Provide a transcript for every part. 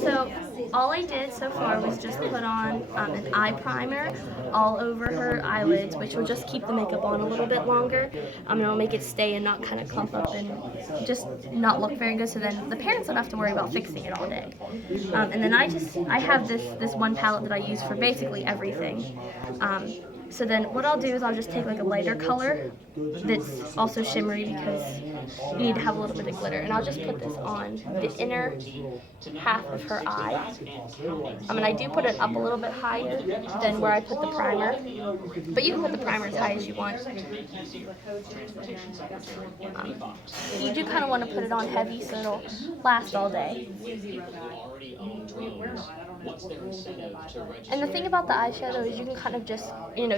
So all I did so far was just put on an eye primer all over her eyelids, which will just keep the makeup on a little bit longer. It'll make it stay and not kind of clump up and just not look very good. So then the parents don't have to worry about fixing it all day. And then I have this one palette that I use for basically everything. So then what I'll do is I'll just take like a lighter color that's also shimmery because you need to have a little bit of glitter. And I'll just put this on the inner half of her eye. And I do put it up a little bit higher than where I put the primer. But you can put the primer as high as you want. You do kind of want to put it on heavy so it'll last all day. And the thing about the eyeshadow is you can kind of just,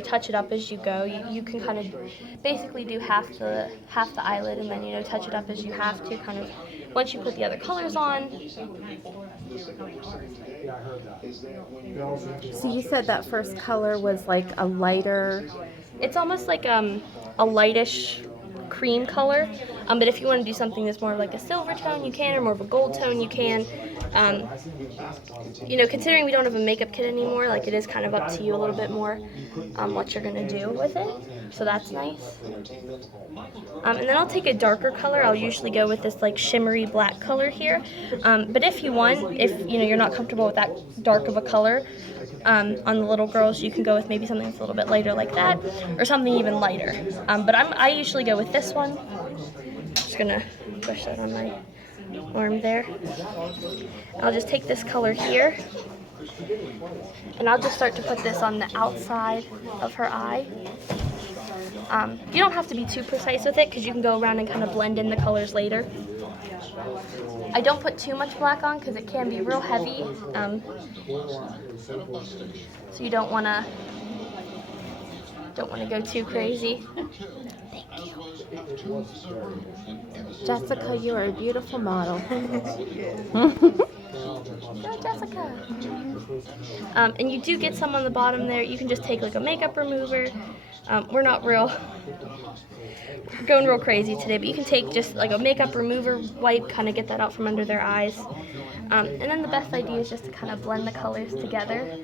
touch it up as you go. You can kind of basically do half the eyelid and then, touch it up as you have to kind of once you put the other colors on. So you said that first color was like a lighter... It's almost like a lightish cream color, but if you want to do something that's more like a silver tone, you can, or more of a gold tone, you can. Considering we don't have a makeup kit anymore, like it is kind of up to you a little bit more what you're going to do with it, so that's nice. And then I'll take a darker color. I'll usually go with this like shimmery black color here, but if you want, if you're not comfortable with that dark of a color, on the little girls, you can go with maybe something that's a little bit lighter like that, or something even lighter. But I usually go with this one. Just gonna push that on my arm there. I'll just take this color here, and I'll just start to put this on the outside of her eye. You don't have to be too precise with it because you can go around and kind of blend in the colors later. I don't put too much black on because it can be real heavy, so you don't want to go too crazy. Thank you. Jessica, you are a beautiful model. Go, Jessica. And you do get some on the bottom there. You can just take like a makeup remover. We're not going real crazy today, but you can take just like a makeup remover wipe, kind of get that out from under their eyes. And then the best idea is just to kind of blend the colors together.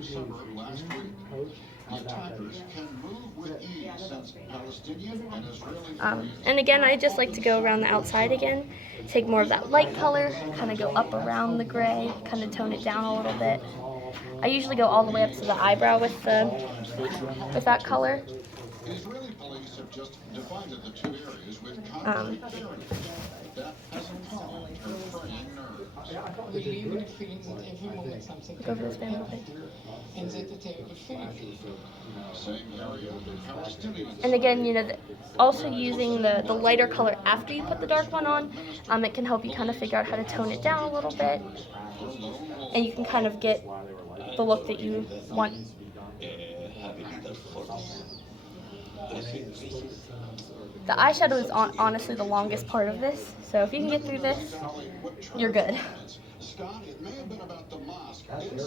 And again, I just like to go around the outside again, take more of that light color, kind of go up around the gray, kind of tone it down a little bit. I usually go all the way up to the eyebrow with that color. Look over this bamboo thing. And again, also using the lighter color after you put the dark one on, it can help you kind of figure out how to tone it down a little bit, and you can kind of get the look that you want. The eyeshadow is honestly the longest part of this, so if you can get through this, you're good.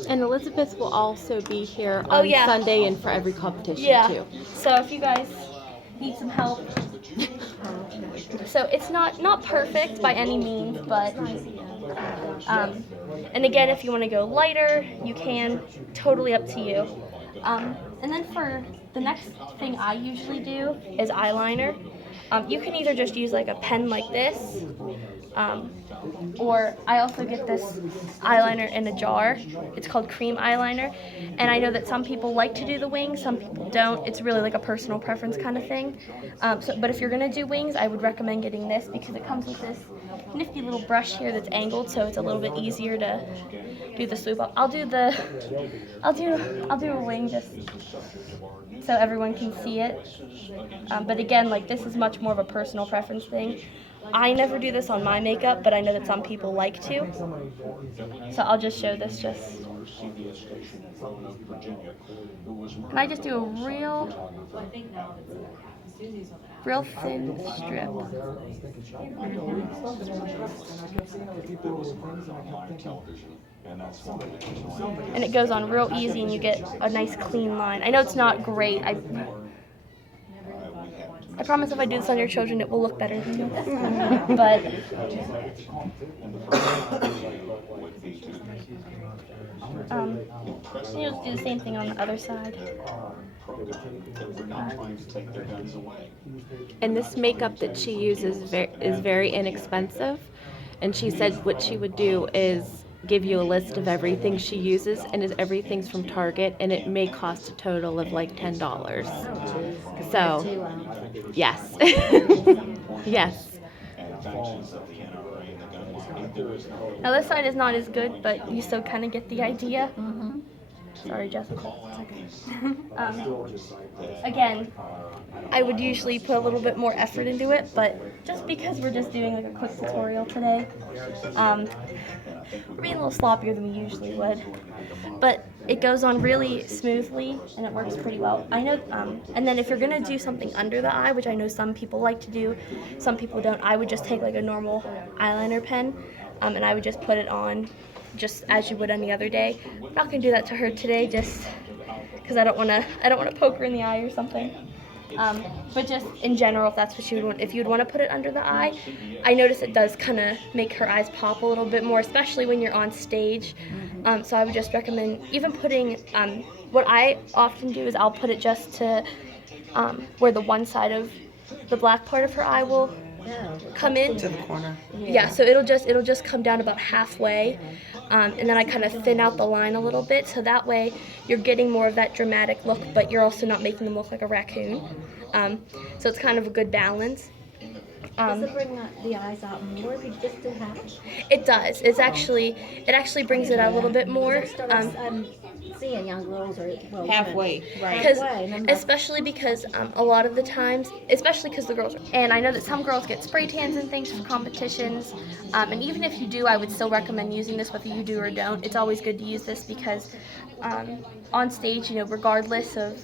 And Elizabeth will also be here on Sunday and for every competition too. So if you guys need some help, so it's not perfect by any means, but and again, if you want to go lighter, you can. Totally up to you. And then for the next thing I usually do is eyeliner. You can either just use like a pen like this, or I also get this eyeliner in a jar. It's called cream eyeliner, and I know that some people like to do the wings, some people don't. It's really like a personal preference kind of thing. But if you're gonna do wings, I would recommend getting this because it comes with this nifty little brush here that's angled, so it's a little bit easier to do the swoop up. I'll do a wing just so everyone can see it. But again, like this is much more of a personal preference thing. I never do this on my makeup, but I know that some people like to. So I'll just show this and I just do a real thin strip. And it goes on real easy and you get a nice clean line. I know it's not great. I promise if I do this on your children, it will look better than this. But You'll just do the same thing on the other side. And this makeup that she uses is very inexpensive. And she said what she would do is give you a list of everything she uses, and everything's from Target, and it may cost a total of like $10. So, yes. Yes. Now this side is not as good, but you still kind of get the idea. Sorry, Jessica. Again, I would usually put a little bit more effort into it, but just because we're just doing like a quick tutorial today, we're being a little sloppier than we usually would. But it goes on really smoothly and it works pretty well. I know, and then if you're gonna do something under the eye, which I know some people like to do, some people don't, I would just take like a normal eyeliner pen, and I would just put it on just as you would any other day. I'm not gonna do that to her today, just because I don't wanna poke her in the eye or something. But just in general, if that's what you would want, if you'd want to put it under the eye, I notice it does kind of make her eyes pop a little bit more, especially when you're on stage. So I would just recommend even putting, what I often do is I'll put it just to where the one side of the black part of her eye will come in. To the corner. Yeah, so it'll just come down about halfway, and then I kind of thin out the line a little bit, so that way you're getting more of that dramatic look, but you're also not making them look like a raccoon. So it's kind of a good balance. Does it bring the eyes out more just to have? It does. It actually brings it out a little bit more. I'm seeing young girls or Halfway, right. Especially because a lot of the times, especially because the girls, and I know that some girls get spray tans and things for competitions, and even if you do, I would still recommend using this whether you do or don't. It's always good to use this because on stage, regardless of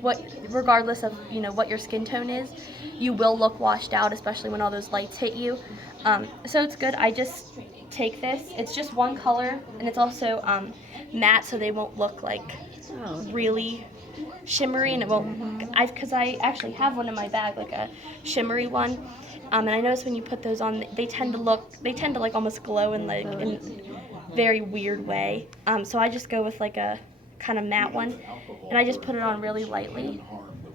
what your skin tone is, you will look washed out, especially when all those lights hit you. So it's good. I just take this. It's just one color, and it's also matte, so they won't look like really shimmery, and it won't. Because I actually have one in my bag, like a shimmery one, and I notice when you put those on, they tend to like almost glow in like in a very weird way. So I just go with like a kind of matte one, and I just put it on really lightly.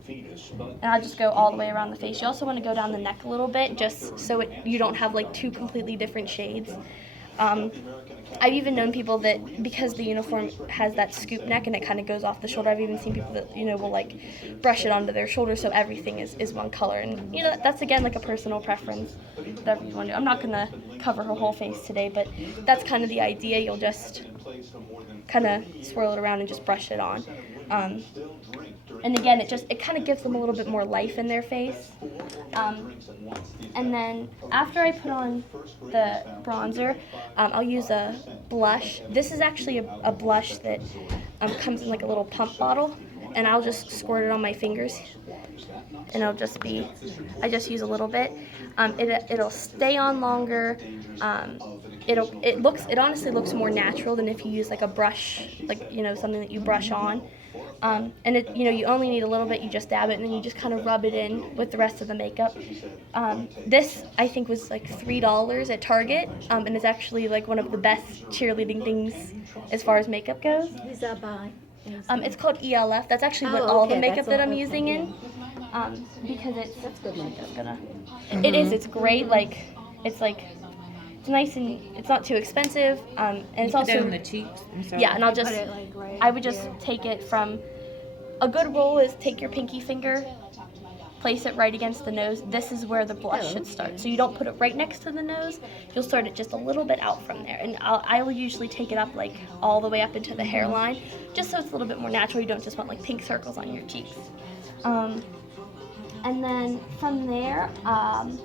And I'll just go all the way around the face. You also want to go down the neck a little bit, just so you don't have like two completely different shades. I've even known people that, because the uniform has that scoop neck and it kind of goes off the shoulder, I've even seen people that, will like brush it onto their shoulder so everything is one color. And, that's again like a personal preference, whatever you want to do. I'm not going to cover her whole face today, but that's kind of the idea. You'll just kind of swirl it around and just brush it on. And again, it kind of gives them a little bit more life in their face. And then after I put on the bronzer, I'll use a blush. This is actually a blush that comes in like a little pump bottle, and I'll just squirt it on my fingers. And I just use a little bit. It'll stay on longer. It honestly looks more natural than if you use like a brush, like something that you brush on. And you only need a little bit. You just dab it and then you just kind of rub it in with the rest of the makeup. This I think was like $3 at Target, and it's actually like one of the best cheerleading things as far as makeup goes. Who's that by? It's called ELF. That's actually what all the makeup that I'm using in. Because that's good makeup. It is. It's great. It's nice and it's not too expensive. And it's also on the cheeks. Yeah, and I would just take it from. A good rule is take your pinky finger, place it right against the nose. This is where the blush should start. So you don't put it right next to the nose. You'll start it just a little bit out from there. And I will usually take it up like all the way up into the hairline, just so it's a little bit more natural. You don't just want like pink circles on your cheeks. And then from there, trying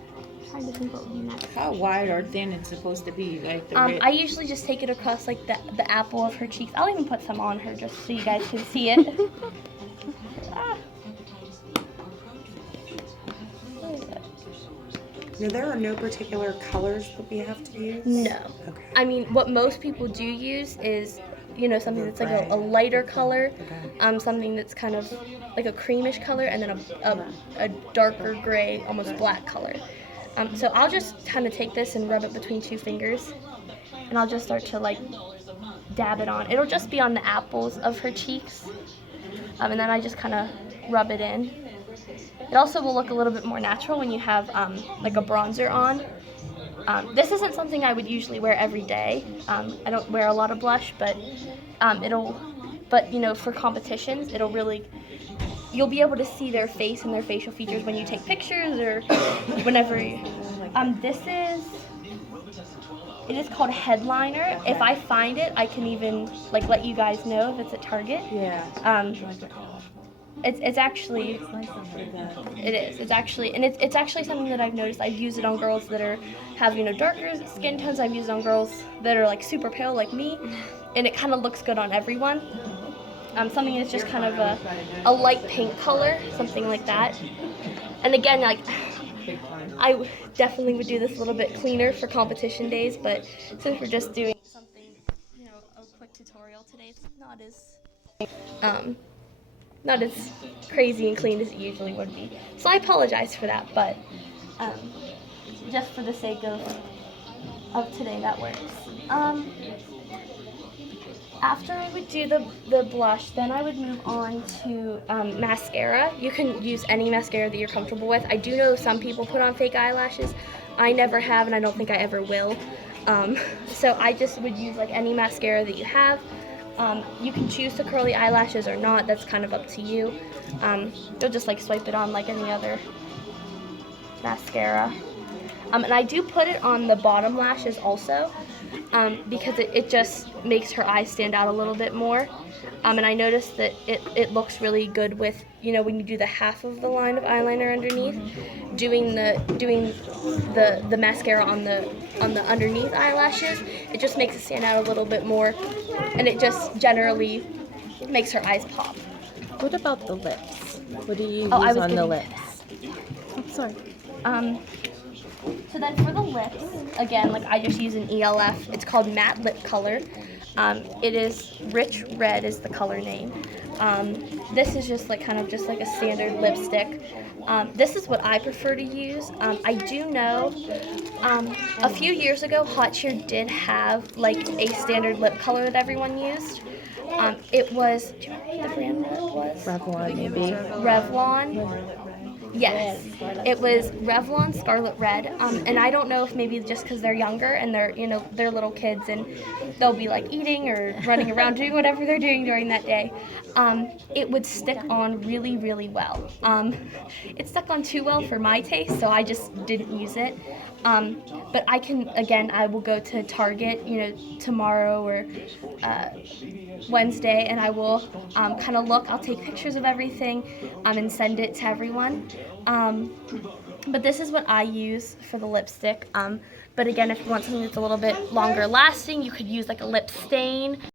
to think what would be next. How wide or thin it's supposed to be? Like I usually just take it across like the apple of her cheeks. I'll even put some on her just so you guys can see it. Now, there are no particular colors that we have to use? No. Okay. I mean, what most people do use is, something that's like a lighter color, something that's kind of like a creamish color, and then a darker gray, almost black color. So I'll just kind of take this and rub it between two fingers, and I'll just start to like dab it on. It'll just be on the apples of her cheeks. And then I just kind of rub it in. It also will look a little bit more natural when you have like a bronzer on. This isn't something I would usually wear every day. I don't wear a lot of blush, but you know, for competitions, it'll really, you'll be able to see their face and their facial features when you take pictures or whenever. It is called Headliner. If I find it, I can even like let you guys know if it's at Target. Yeah. It's actually, it is. It's actually, and it's actually something that I've noticed. I've used it on girls that have, you know, darker skin tones. I've used it on girls that are like super pale like me, and it kind of looks good on everyone. Something that's just kind of a light pink color, something like that. And again, like, I definitely would do this a little bit cleaner for competition days, but since we're just doing something, you know, a quick tutorial today, it's not as crazy and clean as it usually would be. So I apologize for that, but just for the sake of today, that works. After I would do the blush, then I would move on to mascara. You can use any mascara that you're comfortable with. I do know some people put on fake eyelashes. I never have, and I don't think I ever will. So I just would use like any mascara that you have. You can choose to curl the eyelashes or not. That's kind of up to you. You'll just like swipe it on like any other mascara. And I do put it on the bottom lashes also, because it just makes her eyes stand out a little bit more. And I noticed that it looks really good with, you know, when you do the half of the line of eyeliner underneath, doing the mascara on the underneath eyelashes. It just makes it stand out a little bit more, and it just generally makes her eyes pop. What about the lips? What do you use I was on the getting lips? Oh, sorry. So then for the lips, again, like I just use an ELF. It's called Matte Lip Color. It is Rich Red is the color name. This is just like kind of just like a standard lipstick. This is what I prefer to use. I do know a few years ago HotCheer did have like a standard lip color that everyone used. It was, do you remember what the brand that it was? Revlon, maybe. Revlon. Yes, it was Revlon Scarlet Red, and I don't know if maybe just because they're younger and they're, you know, they're little kids and they'll be like eating or running around doing whatever they're doing during that day. It would stick on really, really well. It stuck on too well for my taste, so I just didn't use it. But I can, again, I will go to Target, you know, tomorrow or Wednesday, and I will kind of look. I'll take pictures of everything and send it to everyone. But this is what I use for the lipstick. But again, if you want something that's a little bit longer lasting, you could use like a lip stain.